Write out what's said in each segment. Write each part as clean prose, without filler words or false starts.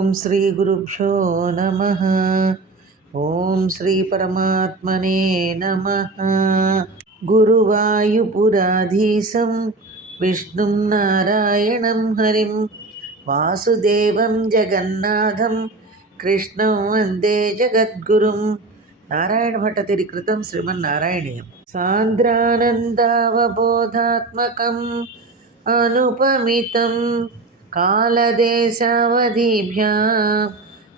ఓం శ్రీ గురుభ్యో నమః. ఓం శ్రీ పరమాత్మనే నమః. గురువాయుపురాధీశం విష్ణుం నారాయణం హరిం వాసుదేవం జగన్నాథం కృష్ణం వందే జగద్గురుం. నారాయణ భట్టతిరి కృతం శ్రీమన్నారాయణీయం. సాంద్రానందావబోధాత్మకం అనుపమితం కాలదేశావధిభ్యాం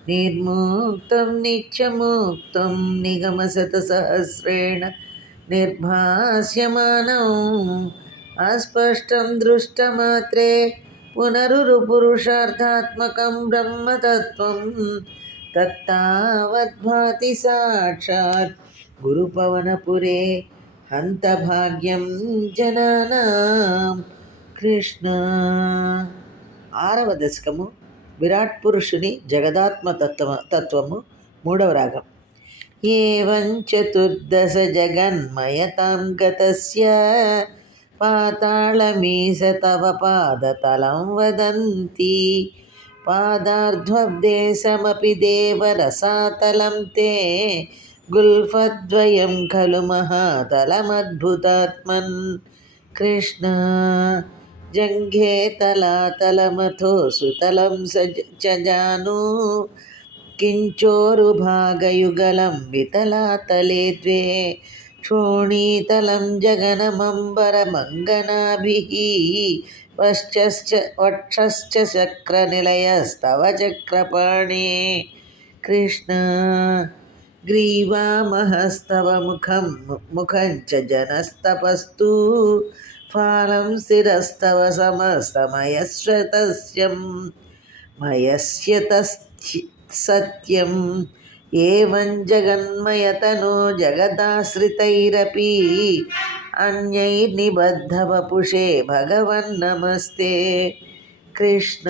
నిర్ముక్తం నిత్యముక్తం నిగమశతసహస్రేణ నిర్భాస్యమానం అస్పష్టం దృష్టమాత్రే పునరురుపురుషార్థాత్మకం బ్రహ్మతత్వం తత్తావద్భాతి సాక్షాత్ గురుపవనపురే హంతభాగ్యం జనానాం. కృష్ణ. 6వ దశకము విరాట్ పురుషుని జగదాత్మ తత్వము. 3వ రాగం. ఏవం చతుర్దశ జగన్మయతాం గతస్య పాతాళమీశ తవ పాదతలం వదంతి పాదార్ధ్వబ్దేశమపి దేవరసాతలం తే గుల్ఫద్వయం ఖలు మహాతలమద్భుతాత్మన్. కృష్ణ. జంఘే తలాతలమథో సుతలం చ జాను కించోరుభాగయుగలం వితలాతలే ద్వే క్షోణీతలం జగనమంబరమంగనాభిః వక్షశ్చ చక్రనిలయస్తవ చక్రపాణే. కృష్ణ. గ్రీవామహస్తవ ముఖం చ జనస్తపస్తు ఫాలం శిరస్తవ సమస్తమయస్యతస్యం సత్యం. ఏవం జగన్మయతనో జగదాశ్రితైరపి అన్యైర్నిబద్ధవపుషే భగవన్నమస్తే. కృష్ణ.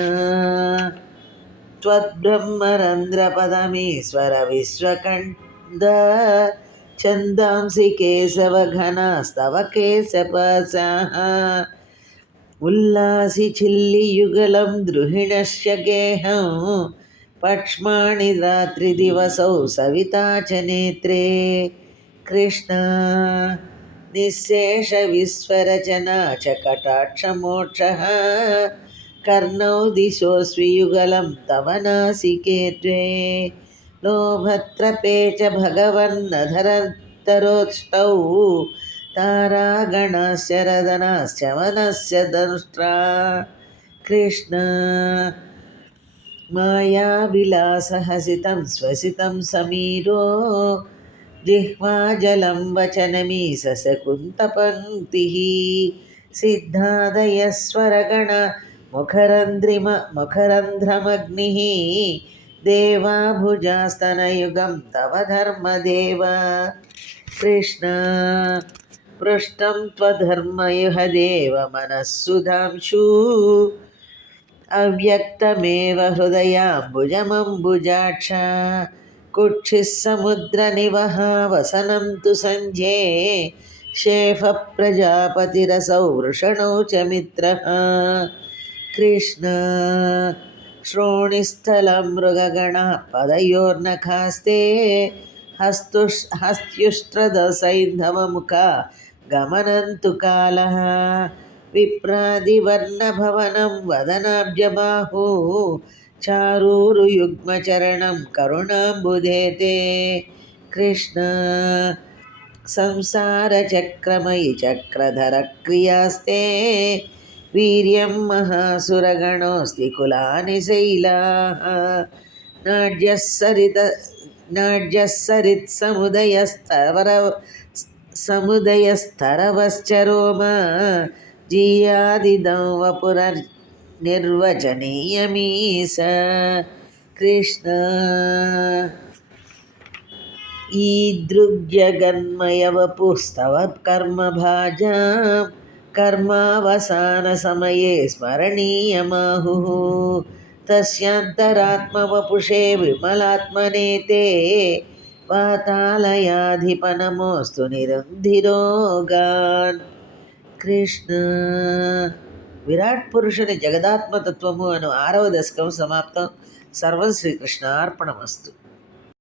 త్వద్బ్రహ్మరంధ్రపదమీశ్వర విశ్వకంద ఛందాంసి కేశవఘనాస్తవ కేశపాశాః ఉల్లాసి చిల్లియుగలం ద్రుహిణస్య గేహం పక్ష్మాణి రాత్రిదివసౌ సవితా చ నేత్రే. కృష్ణ. నిశ్శేష విశ్వరచనా చ కటాక్షమోక్షః కర్ణౌ దిశోస్వియుగలం తవ నాసికే ద్వే లోభత్రపే చ భగవన్నధరతరోష్టౌ తారాగణాశ్చ రదనాశ్చ వనస్య దంష్ట్రా. కృష్ణ. మాయావిలాసహసితం స్వసితం సమీరో జిహ్వాజలం వచనమీశ శకుంతపంక్తిః సిద్ధాదయస్వరగణ ముఖరంధ్రమగ్నిః దేవాభుజాస్తనయుగం తవ ధర్మదేవ. కృష్ణ. పృష్టం త్వధర్మయుహదేవ మనఃసుధాంశు అవ్యక్తమేవ హృదయాంబుజమంబుజాక్ష కుక్షిః సముద్రనివహ వసనం తు సంధ్యే శేఫ ప్రజాపతిరసౌ వృషణౌ చ మిత్రః. కృష్ణ. శ్రోణిస్థలం మృగగణः పదయోర్నఖాస్తే హస్త్యుష్ట్రదసైంధవముఖా గమనంతు కాలః విప్రాదివర్ణభవనం వదనాబ్జబాహు చారూరుయుగ్మచరణం కరుణాంబుధేతే. కృష్ణ. సంసారచక్రమయి చక్రధర క్రియాస్తే వీర్యం మహాసురగణోస్తి కులాని శైలాః నాడ్యస్సరిత్సముదయస్తరవశ్చరోమ జీయాదిదం వపురనిర్వచనీయమీశ. కృష్ణ. ఈదృగ్జగన్మయవపుస్తవ కర్మభాజాం కర్మావసానసమయే స్మరణీయమాహుః తస్యాంతరాత్మవపుషే విమలాత్మనే తే పాతాళయాధిపనమోస్తు నిరుంధిరోగాన్. కృష్ణ. విరాట్ పురుషుని జగదాత్మతత్వము అను 6వ దశకం సమాప్తం. సర్వం శ్రీకృష్ణార్పణమస్తు.